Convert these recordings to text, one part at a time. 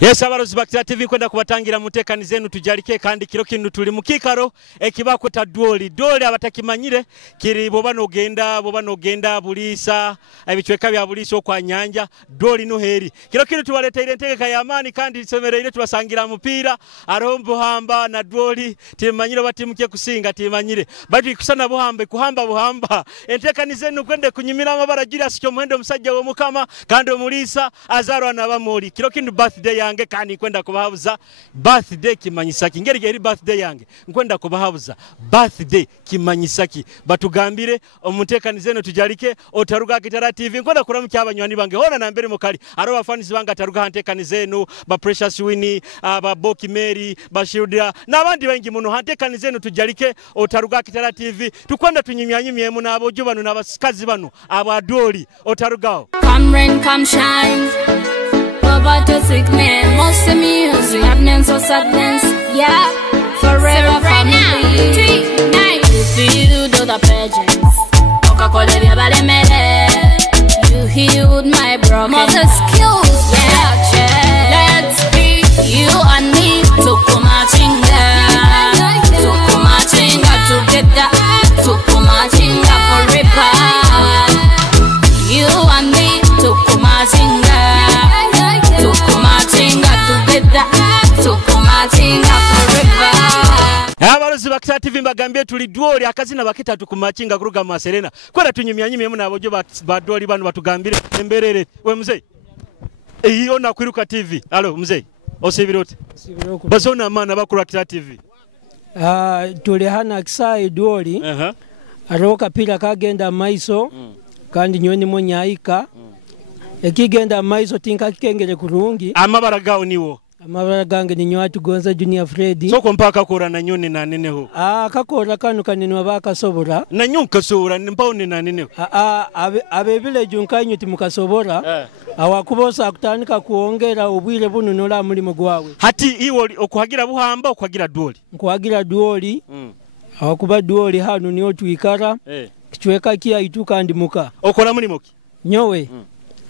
Yes, abarozi ba Kitara TV kwenda kubatangira mutekani zenu tujarike kandi kiro kintu tuli mukikaro ekibakweta Dwoli. Dwoli abatakimanyire kiri boba nogenda bulisa ebichweka bya bulisa kwa nyanja Dwoli no heri. Kiro kintu tubaleteire ntegeka ya amani kandi semereire tubasangira mupira arombo hamba na Dwoli timanyire batimuke kusinga timanyire. Badi kusana buhamba entekani zenu kwende kunyimira amabara gira sikyo muhendo musajja wo mukama kandi omulisa azarwa nabamoli. Kiro kintu birthday yange kandi kwenda kubahabuza birthday Kimanyisaki ngeri birthday yange nkwenda kubahabuza birthday Kimanyisaki batugambire omutekani zeno tujarike otaruga Kitara TV nkwenda kuramukya abanywani bange hona na mbere mukali aro bafanizi banga taruga hantekani zenu ba Precious Winnie ba Boki Mary ba Shilda nabandi bengi muno hantekani zenu tujarike otaruga Kitara TV tukwenda tunyimyanyimye mu nabo jubano nabasikazi bano aba Dwoli otarugao. Come rain come shine to sickness, most music, happiness or sadness, yeah, forever family. 3, 9, you do the pageants. Coca-Cola, you healed my broken mother's skills, yeah. Let's be you and me, Tukumachinga together, Tukumachinga forever. You and me, Tukumachinga. Abarozi ba Kitara TV mbagambye tuli Dwoli akazina bakita tukumachinga kuruga maserena kwenda tunyimyanyimye mu nabojo ba Dwoli banu batugambire emberere we mzee iyo nakwiruka TV alo mzee osibirote bazona mana bakuru Kitara TV tuli hana kisai Dwoli aroka pila kagenda maiso kandi nyoni monyaika ekigenda maiso tinka kikengere kurungi amabara gawo niwo amabara gange ni nywatu gonza Junior Freddy soko mpaka kora na nyoni na nene ho kakora kanu kanini wabaka sobora na nyunka sobora mpawone na nene abebile junkanyu timukasobora awakubosa akutanika kuongera obwire bunu nola mulimo gwawe hati iwo okuhagira buhamba okuhagira Dwoli nkuhagira Dwoli awakuba Dwoli hanu niyo tuikara kichweka kia ituka ndimuka okola mulimo ki nyowe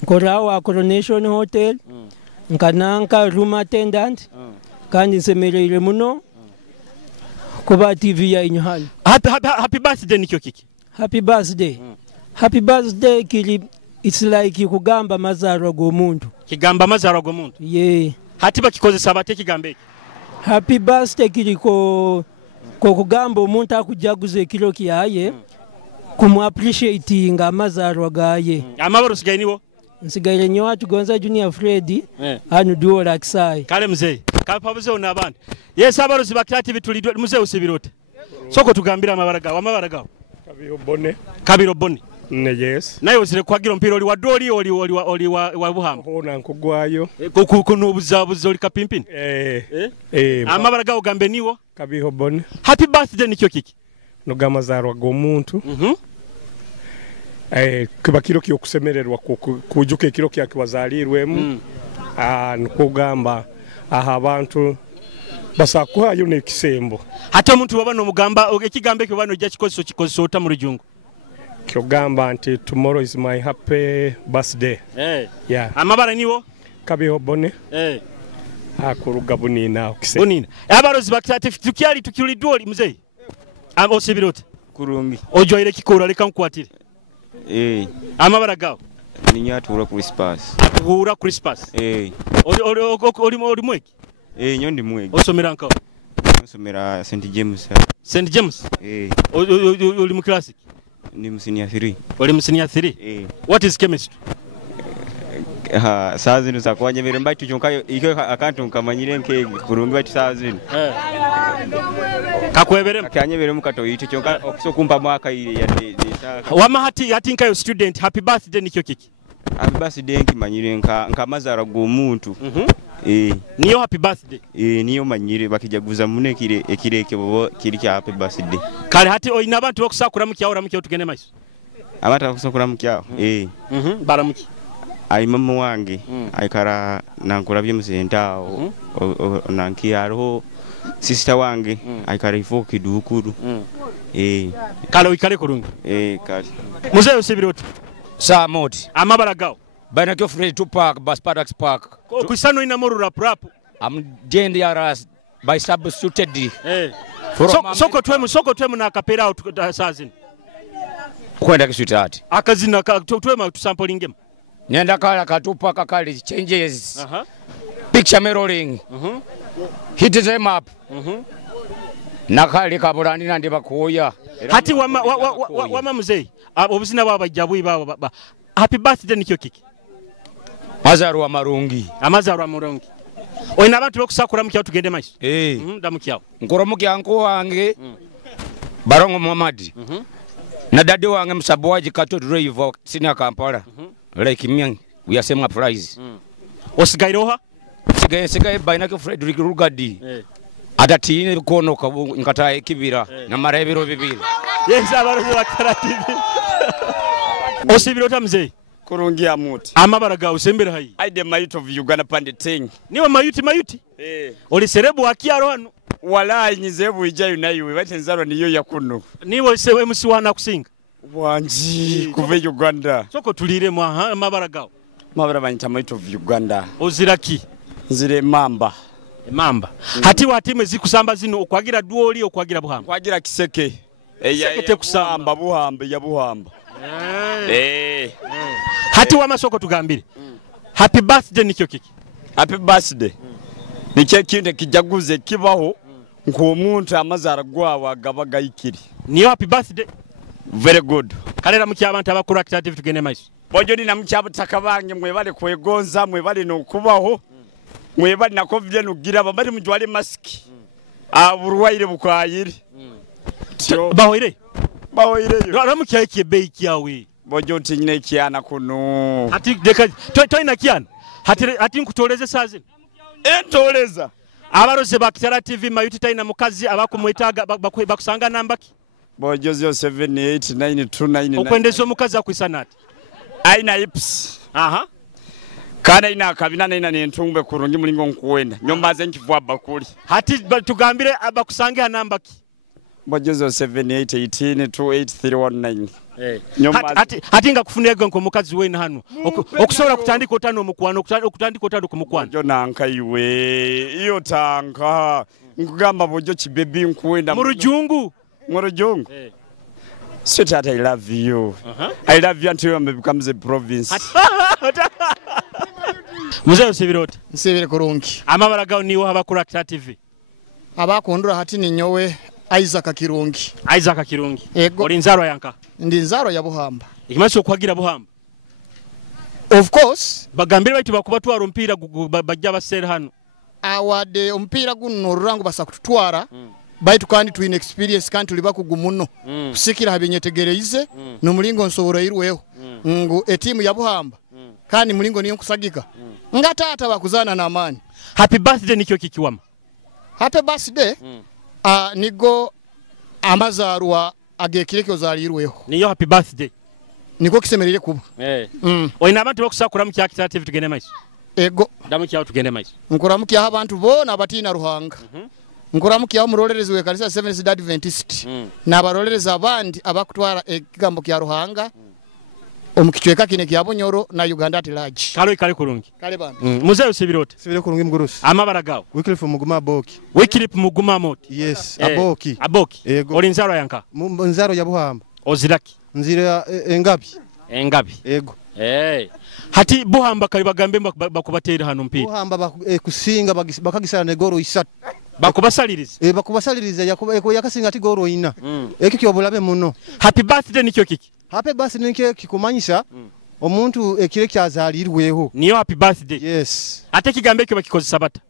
nkora wa Coronation Hotel nkananka room attendant kandi nsemereire muno kuba TV ya inyohani. Happy birthday Nikyo Kiki. Happy birthday. Happy birthday kili it's like kugamba mazaro go muntu. Kigamba mazaro go muntu. Yeah. Hati bakikozesa bate kigambe. Happy birthday kili ko kugamba omuntu akujaguze kilo kiyaye kumu appreciate nga mazaro gaye. Amabaro sigainiwo. Nsigaire nywatu gonza Junior Freddy anu Dwoli akisai kale mzee kapabuze ona abandi yes abarozi ba Kitara TV tuli mzee usibirote soko tugambira amabara gawo kabiro bone ne yes nayo zire kwagira mpiro oli wa Dwoli oli wa buhamba ona nkugwayo kuno buzabuzo oli kapimpini amabara gawo gambe niwo kabiho bone. Happy birthday Nikyo Kiki no gamazarwa go muntu kiba kiro kyo kusemererwa kujuke kiro kya kwazalirwemu nkugamba aha abantu basakwayo ne kisembo hata omuntu wabano mugamba ekigambe kyo bano jja kikozo ota mu rujungu kyo gamba anti tomorrow is my happy birthday yeah amabara niwo kabiho bone akuruga bunina okise bunina abarozi ba Kitara TV tukyali tukuli Dwoli mzee osibirote kurungi ojoire kikora leka nkwatire amabara gawo ninyatura Christmas atuhura Christmas oli mweki nyondi mweki osomera nkawo osomera St James oli mu classic ni mu senior 3 oli mu senior 3 what is chemistry sazino sakwanye mere mbaitu chonkayo iko akantu nkamanyire nke kurungi baitu sazino kakwebere akanyebere mukato yito chonka okusokumpa mwaka ile ya wama hati nkayo student happy birthday Nikyo Kiki happy birthday nkimanyire nka mazara go muntu niyo happy birthday niyo manyire bakijaguza mune ekireke bobo kiri kya happy birthday kale hati oyina abantu bakusakura mukyawo tugende maiso abata bakusakura mukyawo baramuki ai mama wange aikara nankurabye musenta nankiyaro sister wange aikara ifoki dukuru kale ikale kurungi kale muzee usibirote sa moti amabara gawo by Nikyo Fred Tupac by Spartax Park. Kusano ina moru rap. I'm dangerous by substituted. Soko twemu na kapera out sazini. Kwenda kiswitati. Akazina twema tusampling. Nyenda kala katupa kakali changes. Picture mirroring. Hit them up. Nakali kabulani nandi bakuya. Hati wama mzee. Obusina baba jabu baba. Happy birthday Nikyo Kiki. Mazaru wa marungi. Amazaru wa marungi. Oina abantu bokusakura mukya tugende maiso. Ndamukyawo. Nkoromuki anko wange. Barongo Muhammad. Na dadi wange msabuwaji kato drive senior Kampala. Like me, we are same price. Osigairoha? Sigai by Nikyo Frederick Rugadi. Adatine kono nkata ekibira na marebiro bibiri. Yes, abarozi bakara TV. Osibiro tamze. Kurungia muti. Amabaraga usembera hayi. I the mayut of Uganda panditing. Niwe mayuti. Oli serebu akiaro hano. Wala nyizebu ijayo nayo batenzarwa niyo yakuno. Niwe sewe musiwana kusinga. Wanji kuve Uganda. Soko tulire mwa amabaraga. Mabara banyita mayut of Uganda. Oziraki. Nzire mamba. Mamba. Hati watimwe zikusamba zino okwagira Dwoli okwagira buhamba. Okwagira kiseke. Sekete kusamba buhamba ya buhamba. Hati wamasoko tugambire. Happy birthday Nikyo Kiki. Happy birthday. Nikyo kinde kijaguze kibaho nk'omuntu amazara gwawa gabagayikiri. Niyo happy birthday. Very good. Kalera muki abantu abakuru active tugende maiso. Bojoni na mukyabutaka bange mwebale kwegonza mwebale nokubaho. Mwebale na covid nugira bari mujwale mask. Aburwaire bukwayire. Bahoire. Bahoire. Ramuki yake bei kyawe. Bojoti nyine kiana kuno. Hati deka toina kiana. Hati nkutoleze sazi. Entoleza. Abaroze ba Kitara TV mayuti taina mukazi abakumwetaga bakusanga nambaki. Bojozi 789299. Okwendezo mukazi akwisanati. Aina ips. Kana ina kabina ina nentumbe kurungi mulingo nkuwenda. Nyombaze nkivwa bakuli. Hati tugambire abakusange anambaki. Bojozi 7818283119. Hati nga kufunega nko mukazi wena hano. Okusobola kutandika otano omukwano, okutandika otano ku mukwano. Bojo nanka iwe. Iyo tanka. Nkugamba bojo kibebi nkuwenda. Murujungu. Murujungu. Sweetheart, I love you. I love you until you become a province. Muzeo Sibirota. Nsibire kurungi. Amabaraga niwo abakuru Kitara TV. Abakundura hati ni nyowe Isaac Kirungi. Isaac Kirungi. Oli nzarwa yanka. Ndi nzarwa ya Buhamba. Ikimaso kwagira Buhamba. Of course, bagambire baitu bakuba twara umpira bajja basera hano. Awade umpira guno rurango basakutwara. Baitu kandi twin experience kandi tuli bakugumuno. Kusikira habinyetegereize no mulingo nsobora irweho. Ngo etimu ya Buhamba. Kandi mulingo niyo kusagika. Ngatata bakuzana na amani. Happy birthday Nikyo Kikiwama. Happy birthday. Nigo amazarwa agekireke ozalirweho. Niyo happy birthday. Niko kisemerere kuba. Oina abantu bakusakura mu kya Kitara TV tugende maiso. Ego. Damu kya tugende maiso. Nkuramuki abantu bona abatina ruhanga. Nkuramuki aho murorerezi we kanisa Seventh Day Adventist. Nabarorereza abandi abakutwara ekigambo kya ruhanga. Omukichweka kine kya Bonyoro na Uganda atilaji. Kale kurungi. Kale bana. Muzeo Sibirota. Sibire kurungi mgurusi. Amabaraga. Wycliffe Muguma Aboki. Wycliffe Muguma Moti. Yes, Aboki. Aboki. Ego. Oli nzaro yanka. Nzaro ya Buhamba. Oziraki. Nzira engabi. Engabi. Ego. Hati Buhamba kali bagambe bakubatera hano mpira. Buhamba kusinga bakagisana ne goro isatu. Bakubasaliriza. Bakubasaliriza yakasinga ati goro ina. Eki kyobulabe muno. Happy birthday Nikyo Kiki. Happy birthday Nikyo Kumanyisa. Omuntu ekire kyazalirweho. Niyo happy birthday. Yes. Ate kigambe kyo bakikozesa bata.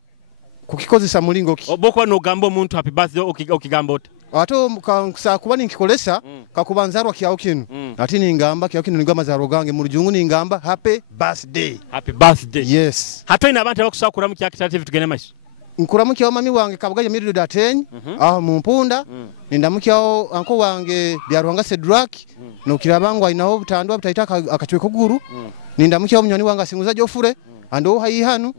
Kukikozesa mulingo ki. Obokwa no gambo omuntu happy birthday okigamba ota. Ato sa kuba ninkikolesa kakubanzarwa kyawo kinu. Ati ningamba kyawo kinu ningamba zaro gange mu rujungu ningamba happy birthday. Happy birthday. Yes. Hato ina abantu bakusakura mu kya Kitara TV tugende maiso. Nkuramukiaho mami wange kabugaje mirido datenyi aho mu mpunda nindamukiaho anko wange byaruhanga Cedric no kirabango inaho butandwa butaita akachweko guru nindamukiaho munyoni wange asinguza jofure ando hayi hanu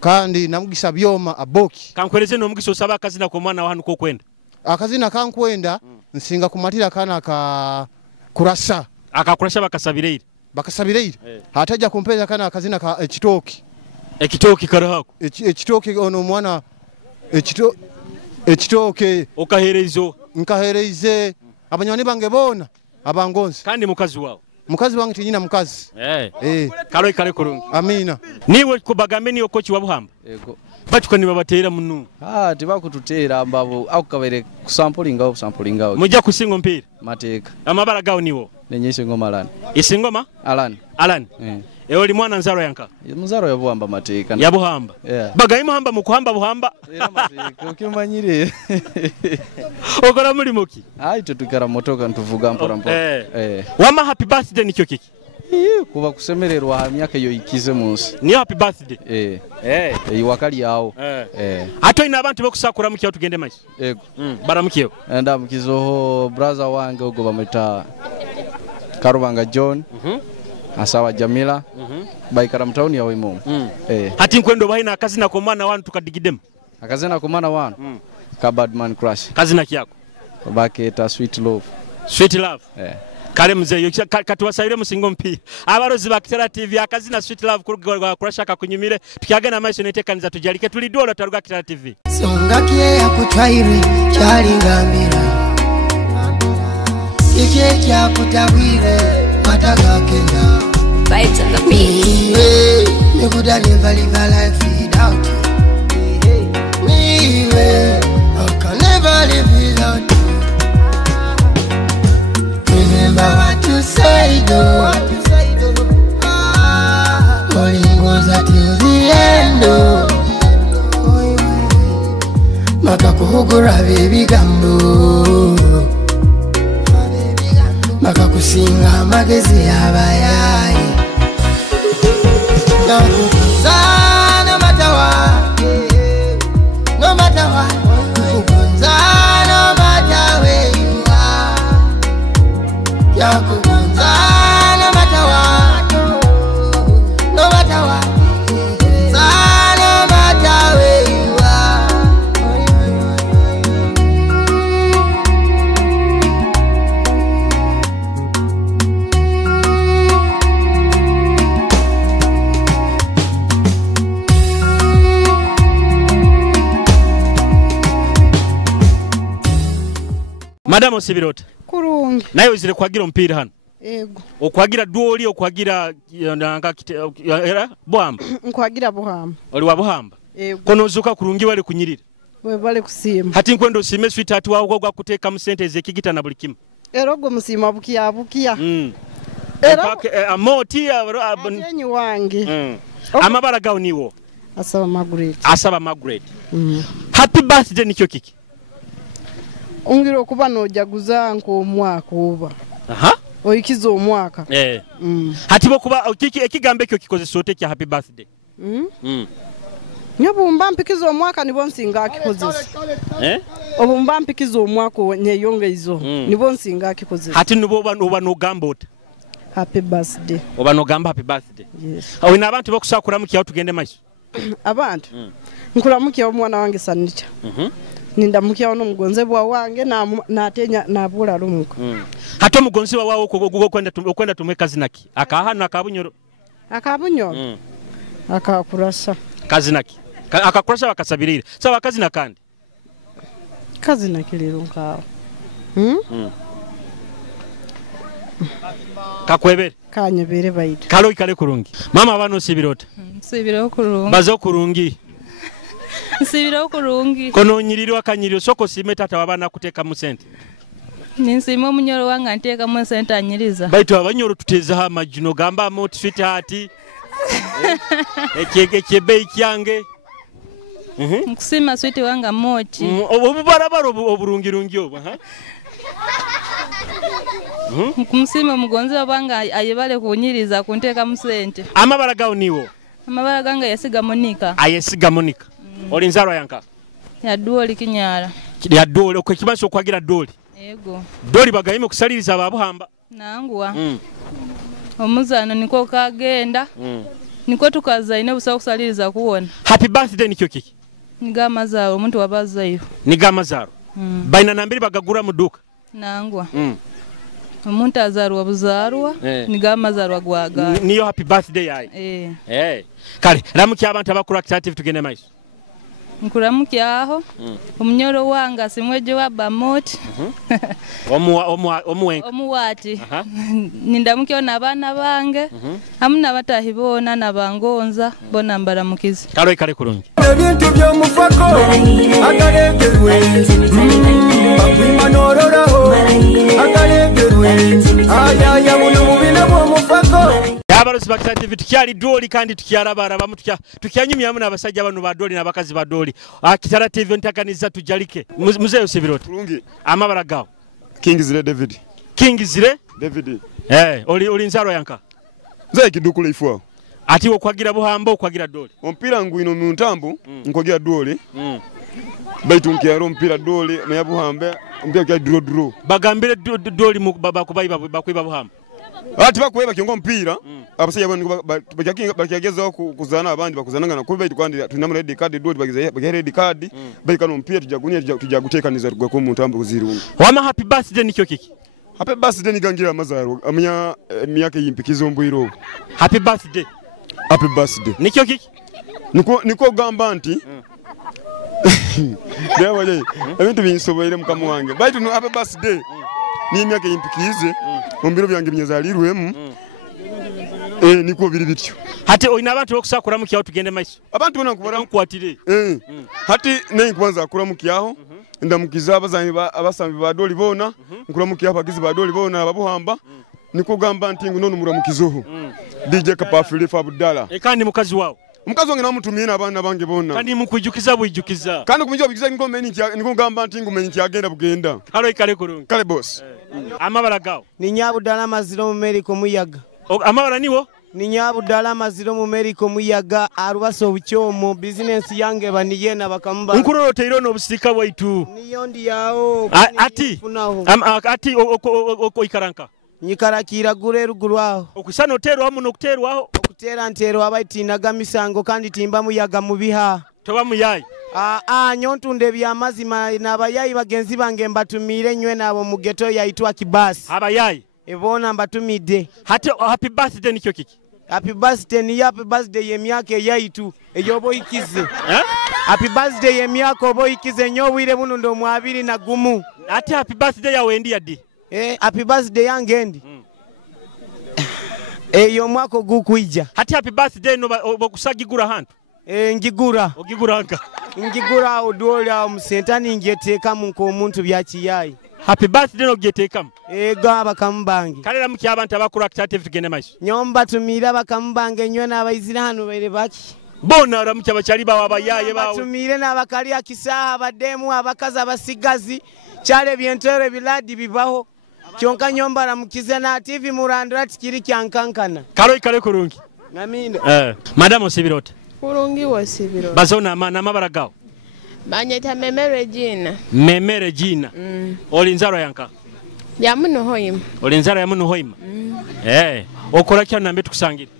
kandi namugisa byoma Aboki kankwereze no mugiso saba akazina ko mwana wa hanu ko kwenda akazina kankwenda nsinga kumatira kana ka kurasa akakurasha bakasabirire bakasabireire atajja kumpeeza kana akazina ka ekitooki karahako ekitooki ono mwana ekitooke okahereizo nkahereize abanyoni bange bona abangonzi kandi mukazi wawe mukazi wange tinyina mukazi kale kurungi amina niwe kubagambe niyo kochi wa Buhamba yego batuko nibabatera munu tibakututera mbabo akukabere kusampulinga mujja kusinga mpira mateeka amabala gawo niwo nenyeshe ngoma Alan isingoma Alan oli mwana nzaro yanka muzaro ya Buhamba mateeka ya Buhamba bagayi Muhamba mukuhamba Buhamba era mateeka ukimanyire okora muri muki tutukara motoka ntuvuga mpora wama happy birthday nikyo Kiki kuba kusemererwa ha myaka yo ikize munsi ni happy birthday wakali yawo ato ina abantu bakusakura mukiyo tugende maisha yego baramukiyo enda mukizo brother wange ugo bameta Karubanga John asawa Jamila baikara mtauni yawe imo hati nkwendo bahina akazina ko mwana wantu tukadigidem akazina ko mwana wantu ka Badman Crush kazina kyako baketa Sweet Love kale mzeyo katuwasaire musingo mpira abarozi ba Kitara TV akazina Sweet Love kurashaka kunyumire tukiyagana maisho netekaniza tujarike tuli Dwoli taruga Kitara TV songa kiye yakutwaire cyari ngambira kike cyakutawire mataga Kenya Vibes on the beat me could never live a life without you me I can never live without you remember what you say though calling goes until the end makakuhugura bebigambo makakusinga amagezi yabayayi no matter what no matter what no matter where you are yakugunza no matter what no matter what no matter where you are Madam Osibirota kurungi nayo zire kwagira mpira hano yego okwagira Dwoli okwagira nanga era Buhamba nkwagira Buhamba oli wa Buhamba yego konozuka kurungi wale kunyirira we bale kusima hati nkwendo sime sweetheart wawo gwa kuteka mu sente zekigita na bulikimu erogo musima bukiya era amoti abenyi wange amabara gawo niwo asaba Margaret happy birthday nikyo Kiki ungiro kuba nojaguza nko omwaka oba oyikiza omwaka hati bo kuba Kiki ekigambe kyo kikoze sote kya happy birthday nyabumba mpikiza omwaka nibo nsinga akikozesa obumba mpikiza omwaka nyeyongeizo nibo nsinga akikozesa hati nubo oba no gambota happy birthday oba no gamba happy birthday ina abantu bakusakura mukiya tugende maiso abantu nkuramukiya omwana wange Sanicha nindamukiya ono mugonze bwa wange natenya nabula lumuko hato mugonzi wawo kwenda tumwe kazinaki akahana akabunyoro akakurasa kazinaki akakurasa bakasabirira saba kazina kandi kazinaki lero nkawo kakwebere kanyebere baita kalo ikale kurungi mama bano Sibirota sibiro kurungi bazo kurungi sibiro kurungi kono nyirirwa kanyiriro soko sime tata wabana kuteka mu sente ninsimo munyoro wanga nteka mu sente anyiriza baitu abanyoro tuteza ha majino gamba mot sweetheart ekebe ikyange kusima sweet wanga mochi obubarabara oburungirungi obo kumusima mugonzi wabanga ayebale kunyiriza kunteka mu sente amabara gawo niwo amabara ganga yasiga Monica ayesiga Monica oli nzaro yanka ya Dwoli kinyara ya Dwoli okwekibanso okwagira Dwoli yego Dwoli bagayime kusaliriza ababuhamba nangwa omuzano niko kagenda niko tukazaine busa kusaliriza kuona happy birthday nikyo Kiki niga mazaro omuntu wabazayo niga mazaro baina nambiri bagagura muduka nangwa Omuntu azarwa buzarwa niga amazarwa gwaga. Niyo happy birthday yayi. Kale ramukya abantu abakura active tugende maiso. Nkuramukya aho omunyoro wanga simweje wa bamoti. Omuwati. Nindamukyo nabana bange. Amuna batahibona nabangonza bona mbaramukizi. Kale kurungi. Ebintu by'omufako akalegerwe bakwimanorolaho akalegerwe ayaya muno mubina bw'omufako. Abarozi ba Kitara TV tukyali Dwoli kandi tukyarabara tukyanyumyamu n'abasajja bano ba Dwoli n'abakazi ba Dwoli. Kitara TV ntakaniza tujalike. Muzeyo sibirota. Kurungi. Amabara gawo. Kingizire David. Kingizire? David. Oli nzaro yanka. Nze kidukula ifwa. Ati okwagira buhamba okwagira Dwoli. Ompira ngwino mu ntambu nkwagira Dwoli. Baitu nkyaro mpira Dwoli na buhambe mpira kya draw. Bagambire Dwoli bakwiba buhamba. Ati bakweba kyongo mpira abasajja bano bakiyageza kuzana abandi bakuzananga kuba baitu kandi tunamwe red card Dwoli bagize red card baikano mpira tujagutekaniza rugwa ko mu ntambu kuzirunga. Wama happy birthday Nikyo Kiki. Happy birthday nigangira amazaro amanya emyaka yimpikizo mbwiro. Happy birthday. Happy birthday. Nikyo Kiki. Niko gamba nti Dewa je ebintu binsoboyire mukamu wange baitu no happy birthday ni emyaka yimpikize ombiro byange binyazalirwemu niko biri bityo. Hati oyina abantu okusakura mukyaho tugende maiso. Abantu bona nkubara nkwatire. Hati ne nkwanza akura mukyaho ndamukiza abasambi ba Dwoli bona nkura mukyaho bagizi ba Dwoli bona ababuhamba niko gamba ntingu nonu muramukizoho. DJ Kapafili Fabudala. Kandi mukazi wawo. Mukazi wange namutumye n'abana bange bona. Kandi mukujukiza bujukiza. Kandi kumujjukiza niko gamba ntingu menyi kyagenda bugenda. Kale kurungi. Kale boss. Amabara gawo. Ni nyabudala maziro mu Meriko muyaga. Amabara niwo? Ni nyabudala maziro mu Meriko muyaga arubaso bucyomo business yange baniyena bakamba. Nkurorote irono obusika bwaitu. Niyo ndi yawo. Ati oko ikaranka. Nyikarakira gure rugurwaho. Okusana otero amu nokuterwaho. Okutera ntero abaitinaga misango kandi timba muyaga mubiha. Toba muyayi. Nyontunde byamazima n'abayayi bagenzi bange mbatumire nywe nabo mu ghetto yaitwa Kibasi. Abayayi. Ebona mbatumide. Hati happy birthday Nikyo Kiki. Happy birthday ni happy birthday yemyaka yaitu eyobo ikize. Happy birthday yemyaka obo ikize nyowire buno ndo mwabiri na gumu. Ati happy birthday yawe ndi yadi. Happy birthday yange ndi. Eyo mwako gukwija. Hati happy birthday no bokusagigura hantu. Ngigura. Ogiguranka. Ngigura Dwoli awo musentani ngeteka mu omuntu byakiyayi. Happy birthday no getekamu. Ega bakambangi. Kalera mukya abantu abakura Kitara TV tugende maiso. Nyomba tumira bakambange nywe n'abayizira hano bere baki. Bona ramukya bachali bawe abayaye bawe. Batumire n'abakali akisaha abademu abakaza abasigazi cyale byentere biladi bibaho. Kyonka nyomba ramukize na TV murandura tikiri kyankankana. Kale kurungi. Namina. Madam Osibirota. Kurungi wasibirota. Bazona amabara gawo. Banyeta Meme Regina. Meme Regina. Oli nzaro yanka. Ya muno hoyima. Oli nzaro ya muno hoyima. Okora kya nambe tukusangira.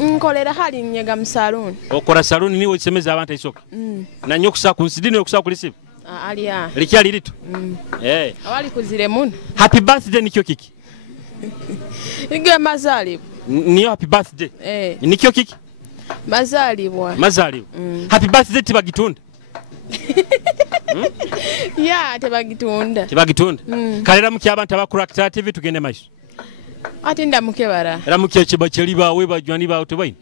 Nkolera hali nyega mu salon. Okora salon niwe semeza abantu isoka. Na nyokusa kunsidini okusa kulisiba. Aliya. Likyali lito. Awali kuzire muno. Happy birthday Nikyo Kiki. Ige mazalibwa. Niyo happy birthday. Nikyo Kiki. Mazalibwa. Happy birthday tibagitunda. Ya tebagitunda. Kalera mukya abantu abakura Kitara TV tugende maiso. Ati ndamukebara. Ramukya kibacheli bawe bajwani bawe tebayi.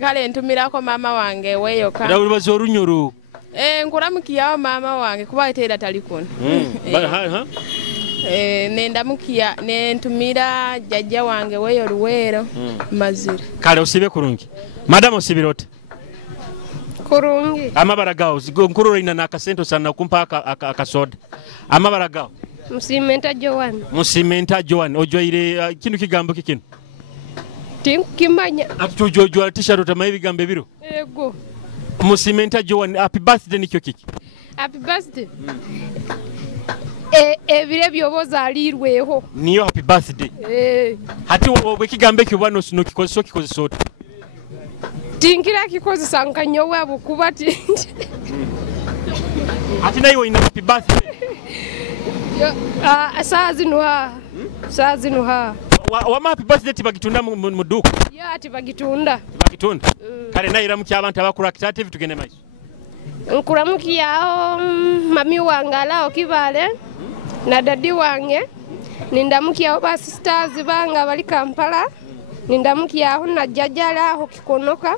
Kale ntumirako mama wange weyo ka. Dawuli bazorunyoro. Nkuramukiyawo mama wange kuba etera tali kuno. Nendamukiya nentumira jajja wange weyo luwero mazira. Kale osibe kurungi. Madam Osibirota. Kurungi. Amabara gawo nkuroro ina nakasento sana kumpa akasoda. Amabara gawo. Musimenta Joan. Ojoire kinu kigambo kikino. Kimanya. Atujojwa t-shirt tamayibi gambe biro. Ego. Musimenta Joan. Happy birthday Nikyo Kiki. Happy birthday. Ebire byoboza alirweho. Niyo happy birthday. Hati wekigambe kibano sino kikozo sote. Tinkira kikozo sankanyo wabo kuba Ati nayo ina happy birthday. Saa zinuha. Wama happy birthday tibagitunda mu duka. Ya tibagitunda. Tibagitunda. Kale naira mu ky'abantu abakula active tugende maiso. Nkuramukiyaho mami wange alaho Kibale na dadi wange. Nindamukiyaho ba sisters banga bali Kampala. Nindamukiyaho na jjajjala aho Kikonoka.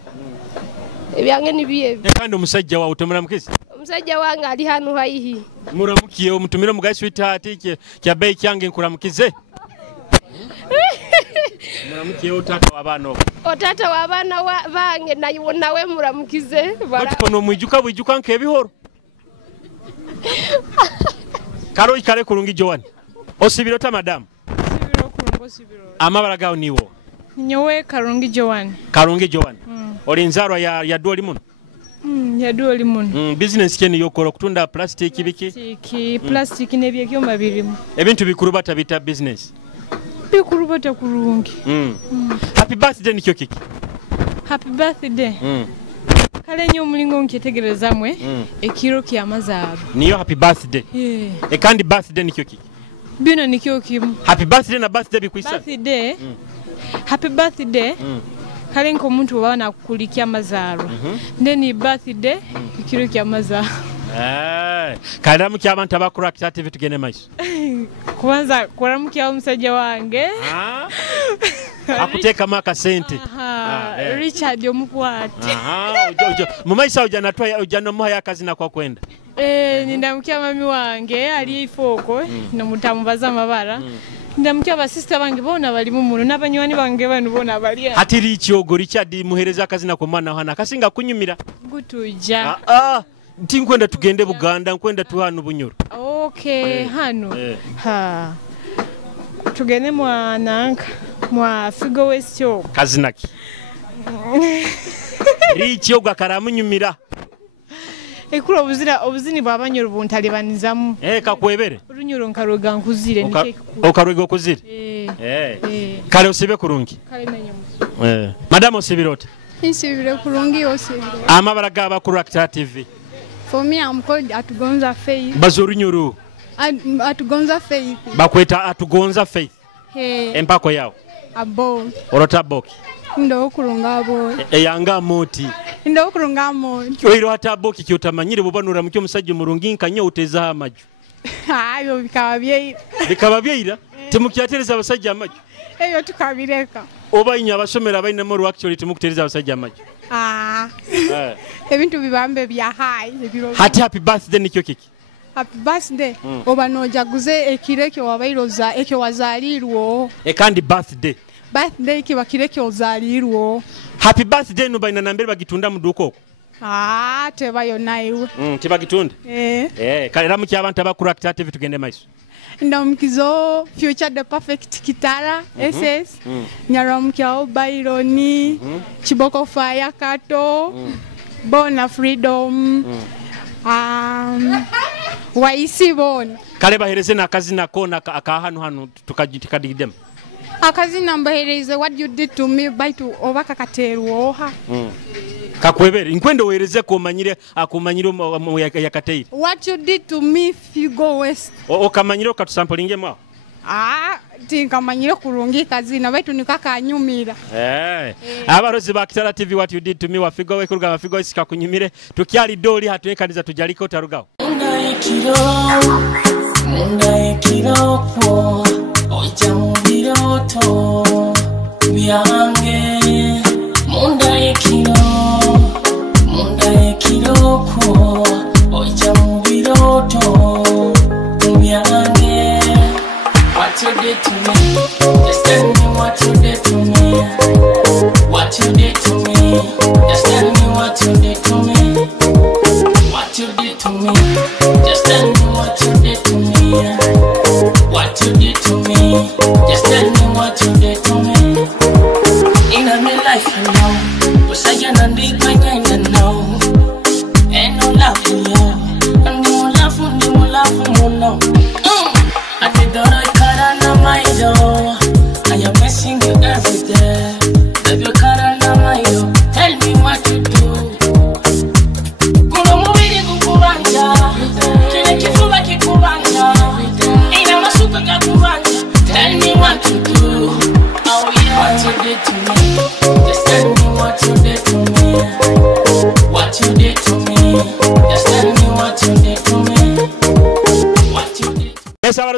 Ebyange nibiye. Kandi omusajja wa utomulamukiza. Omusajja wange ali hanu haihi. Muramukiye omutumire mu guys sweetheart kya bei kyange nkuramukize. Muramukiye otata w'abana. Otata w'abana bange nawe muramukize. Batikono mwijuka bwijuka nk'ebihoro. Karo ikale kulungi Joan. Osibiro ta madam. Osibiro kulungo osibiro. Amabala gawo niwo. Nyowe Karungi Joan. Karungi Joan. Oli nzarwa ya Dwoli muno. Ya Dwoli muno. Business kene yokora kutunda plastic biki? Plastic nebye kyoma birimu. Ebintu bikuru bata bita business. Bikuru bata kurungi. Happy birthday Nikyo Kiki. Happy birthday. Kale nyo mulingo nkitegereza mwe ekiro ky'amazaaro. Niyo happy birthday. Kandi birthday Nikyo Kiki. Bino Nikyo kimu. Happy birthday na birthday bikwisa. Birthday. Happy birthday. Kale nko muntu wana kulikia amazaaro. Ndeni birthday ekiro ky'amazaaro. Kale mu ky'abantu abakula active tugende maiso. Kwanza kuramukya omusajja wange. Akuteka maka sente. Richard omukwati. Mu maiso ujja nomuha yakazi na kwa kwenda. Nindamukya mami wange ali ifoko namutamubaza amabara. Ndamukya abasista bange bona bali mu muno n'abanywani bange bano bona bali. Ati Richard Richard muhereza akazi na kwa mwana hana kasinga kunyumira. Gutuja. Ntinkwenda tugende Buganda nkwenda tuhanu Bunyoro. Okay, hano. Tugende mwananka mwa Figo West yo. Kazinaki. Richard gakaramunyumira. Ekula obuzini bw'abanyoro buntalibanizamu. Kakwebere. Runyoro nkaroga nkuzire nike. Okaroga okuzire. Kale osibe kurungi. Kale nanyo. Madam osibirota. Insibire kurungi osibire. Amabara gaba ku Actor TV. For me I'm called Atugonza Faith. Bazorunyoro. Atugonza Faith. Bakweta Atugonza Faith. Empako yao. Abo. Orota boki. Ndo kurunga abo. Eyanga moti. Ndo kurunga moti. Oiro hata boki kyotamanyire bobanura mukyo musajja murungi nkanya uteza amaju. Ayo bikaba byeira. Bikaba byeira. Temukyatereza abasajja amaju. Eyo tukabireka. Oba inya abasomera bayina mu actually temukutereza abasajja amaju. Ebintu bibambe bya high. Hati happy birthday Nikyo Kiki. Happy birthday. Oba nojaguze ekireke wabairoza ekyo wazalirwo. Kandi birthday. Birthday kiba kireke ozalirwo. Happy birthday no bayina nambere bagitunda mu duko. Tebayo naiwe. Tibagitunda. Kale ramu ky'abantu abakula Actor TV tugende maiso. Ndamukizo Future the Perfect Kitara SS. Nyaramukyo Bayroni. Chiboko Fire Kato. Bona Freedom. Waisi bona. Kale bahereze na akazi nako akahanu hanu tukadigidem. Akazi nambahereze what you did to me baitu obaka katerwo ha. Kakwebere inkwendo wereze ko manyire akumanyire yakatei. What you did to me Figo West. Okamanyire okatusamplinge mwa. Tinkamanyire kurungi kazi na baitu nikakanyumira. Abarozi ba Kitara TV what you did to me wa Figo West kuruga Figo West kakunyumire tukyali Dwoli hatuekaniza Tujarike otarugao. Munda ikiroko oja mubiroto byange munda ikiroko oja mubiroto byange. What you did to me, just tell me what you did to me. What you did to me, just tell me what you did to me. What you did to me, just tell me what you did to me. What you did to me, just tell me what you did to me. In my life alone, was I gonna be going now? Ain't no love for you, and no love for no. I did all I could on my door. I am missing you every day. Baby, you can't on my door. Tell me what you do. Kuno mubiri kukubanja.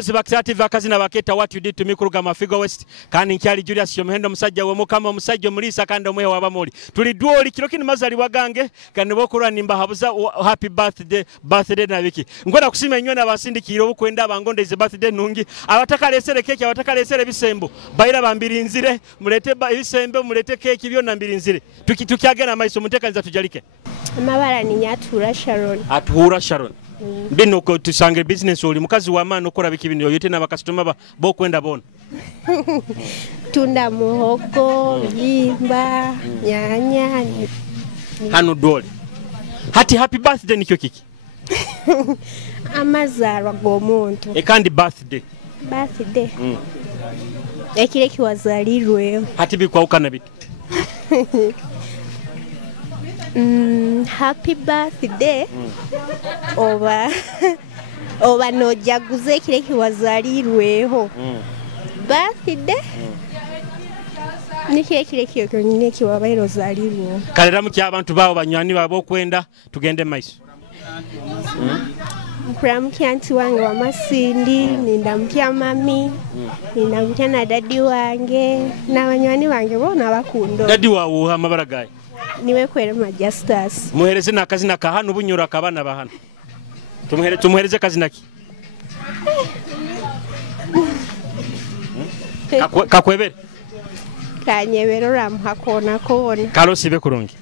bakozi ba creative akazina baketa what you did to me kuruga mafigo west kandi nkyali Julius Yomuhendo musajja we mukama musajja mulisa kandi omwe wabamoli tuli Dwoli kilo kini mazali wagange kandi bokulwa nimba habuza happy birthday na wiki ngona kusima nyo na basindikiro bukwenda abangondeze birthday nungi abataka lesere keke abataka lesere bisembo bayira bambirinzire mulete ibisembe mulete keke byo nambirinzire tukiagena maiso mutekanza tujalike amabara ni nyatura Sharon atuhura Sharon bino ko tusange business oli mukazi wa mano okora biki bino yote na bakastoma bo kwenda bona tunda muhogo limba nyanya hano Dwoli hati happy birthday Nikyo Kiki amazarwa gomuntu kandi birthday ekire kiwazalirwe hati bikwa ukana bit happy birthday oba nojaguze ekire kiwazalirweho birthday nikire kire kiyo nyine kiwabairo zalirwo kalera mu kyabantu bawo banywani babo kwenda tugende maiso Kuramkia anti wange wa Masindi, nindamkia mami, nindamkia na dadi wange, na wanywani wange bona bakundo. Dadi wawo amabara gaye. Niwe kwere Majestas. Muhereze na kazi na kahano bunyura kabana bahano. Tumuhereze kazi naki. Kakwebere. Kanyebero ramuhakona kona. Kalo sibe kurungi.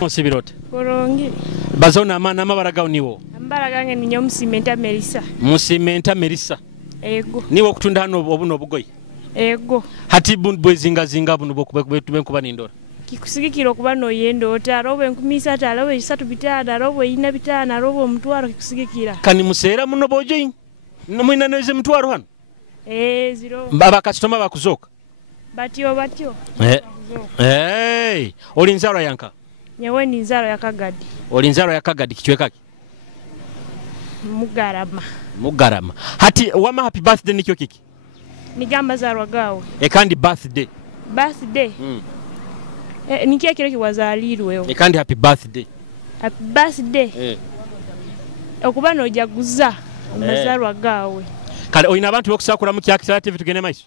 Musibirote. Kurungi. Bazona amana amabara gawo niwo. Ambara gange ni nyomusimenta Melissa. Musimenta Melissa. Ego. Niwo kutunda hano obuno bugoyi. Ego. Hati bwezinga buno bokubetube kuba nindora. Kikusigikiro kuba no yendo tarobe 13 tarobe 3 bitana robo 4 bitana robo mtwaro kikusigikira. Kani musera muno bojoyi. Mwina neze mtwaro hano. Zero. Baba customer bakuzoka. Batyo. Hey, olinzaro yanka. Nyewe ni nzaro ya Kagadi. Olinzaro ya Kagadi kichwekaki. Mugarama. Hati wama happy birthday Nikyo Kiki. Nigamba zarwa gawe. Kandi birthday. Nikia kile kiwazalirwe. Kandi happy birthday. Happy birthday. Okuba no jaguza mazarwa gawe. Kale oyina abantu bokusakura mu kyakisala TV tugene maiso.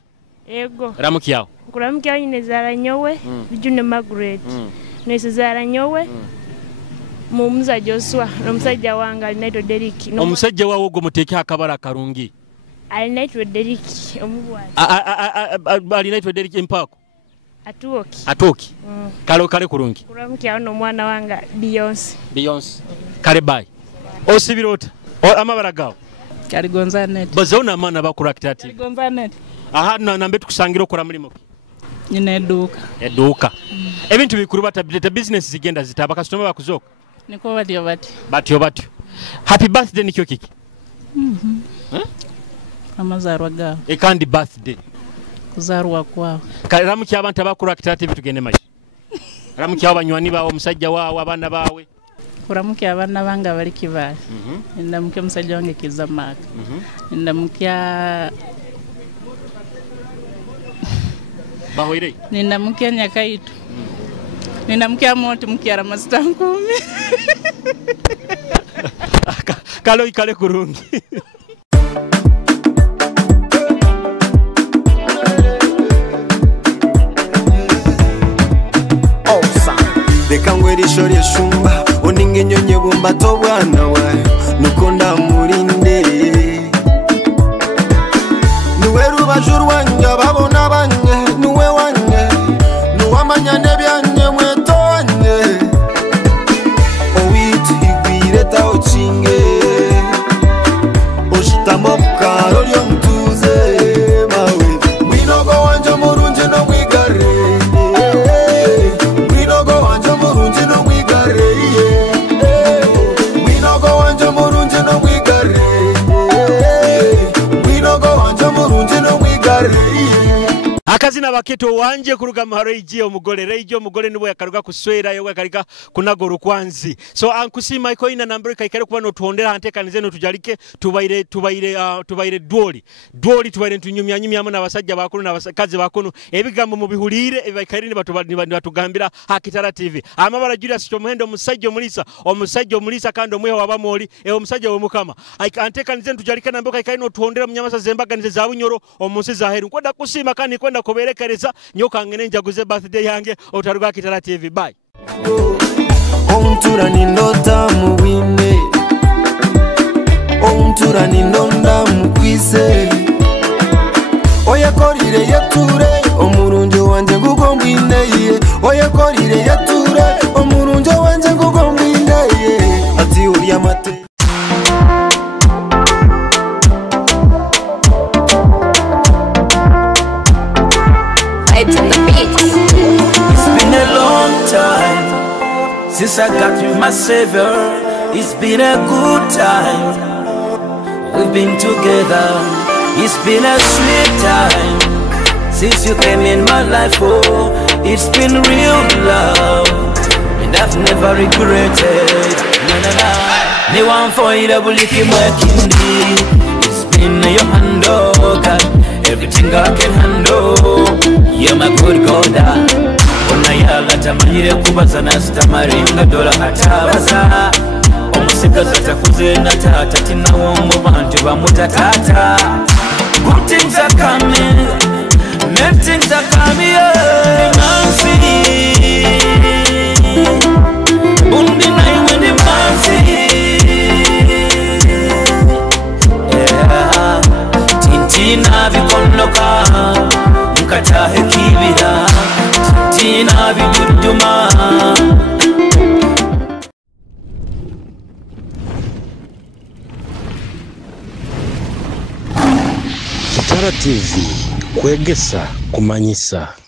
Ego. Ramukiyawo. Kuramukyawo nyine zara nyowe bijune Margaret. Nese zara nyowe. Mumuza Joshua nomusajja wanga alinaitwa Derek. Omusajja wawo go muteke akabara karungi. Alinaitwa Derek omubwali. Alinaitwa Derek impako. Atuoki. Kale kurungi. Kuramukyawo no mwana wanga Beyonce. Kale bye. Osibirota. Amabara gawo. Kali gonzanet. Bazona amana bakura kitati. Kali gonzanet. Aha nambe tukusangira okora mulimo. Nyine eduka. Ebintu bikuru batabita business zigenda zitaba customer bakuzoka. Niko batyo. Happy birthday Nikyo Kiki. Amazarwa gawe. Kandi birthday. Kuzarwa kwawe. Karamu ky'abantu abakura kitati bitugende maiso. Karamu ky'abanywani bawo musajja wawo abana bawe. Kuramukia abana banga bali kibali. Ndamukia musajja wange Kizamaka. Ndamukia Bahoire. Nindamukia Nyakaitu. Nindamukia Moti mukiara Masitankumi. Kale kurungi. Dekangweri shori shumba oninge nyonye bumbato bwana wayo nukonda murinde nuwe rubajuru wanje babona banye nuwe wanye nuwamanyane byanye mweto wanye owiti igwire tawo chinge oshitamo bukaro lyo mtuze mawe mwinogo wanje murunje no mwigare amazina baketo wanje kuruga mareije omugole reije omugole nibo yakaruga kuswera yo yakarika kunagoro kwanzi so ankusima iko ina nambere kaikare kuba no tuondera antekanize no tujarike tubaire Dwoli tubaire ntunyumya amana abasajja bakuru n'abakazi bakuru ebigambo mu bihulire ebikarini batugambira ha Kitara TV amabara Julius Chomuhendo omusajja omulisa kandi omwe wabamoli omusajja w'omukama antekanize tujarike nambere kaikare no tuondera munyamasa zembaganize za bunyoro omunsi za heru kwenda kusima kandi kwenda kuberekereza nyoka ngene njaguze birthday yange otaruga Kitara TV bye Ontura nindota muwine Ontura nindonda mukwise Oya korire yature omurunjo wanje ngugo mbine ye Oya korire yature omurunjo wanje ngugo mbine ye Ati uri amate It's been a long time since I got with my savior. It's been a good time. We've been together. It's been a sweet time since you came in my life. Oh, it's been real love, and I've never regretted. Na me want for you to believe my kindi. It's been your hand, oh God. Everything I can handle, you're my good God. Ona yala tamanyire kubaza na stamaringa dola hatabaza. Omusika zatakuze na tata tinawo mu bantu bamutatata. Good things are coming, bad things are coming. Nancy, bundi na iwe ni manzi. Tina bikonoka mkatahe kibira Tina biduduma Kitara TV, Kwegesa, Kumanyisa.